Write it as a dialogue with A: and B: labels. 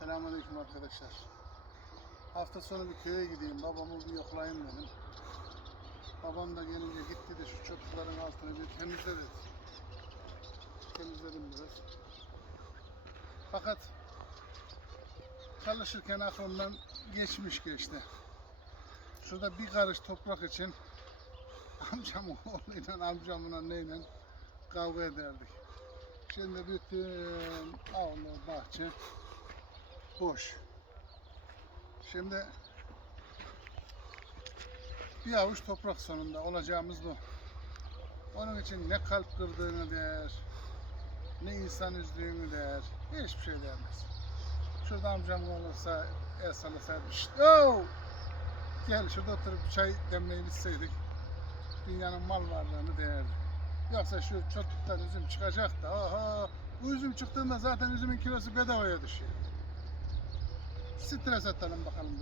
A: Selamünaleyküm arkadaşlar. Hafta sonu bir köye gideyim, babamı bir yoklayayım dedim. Babam da gelince gitti de şu çöplerin altını bir temizle dedi. Temizledim biraz. Fakat çalışırken aklımdan geçmiş geçti. Şurada bir karış toprak için amcamın oğluyla amcamın neyle kavga ederdik. Şimdi bütün avlu bahçe boş. Şimdi bir avuç toprak sonunda olacağımız bu. Onun için ne kalp kırdığını der, ne insan üzdüğünü der, hiçbir şey demez. Şurada amcam olursa el sallasaydı, oh! gel şurada oturup bir çay demleyip içseydik, dünyanın mal varlığını değerdi. Yoksa şu çöplükten üzüm çıkacak da, aha, bu üzüm çıktığında zaten üzümün kilosu bedavaya düşüyor. சித்திரை சத்தனம் பகலம்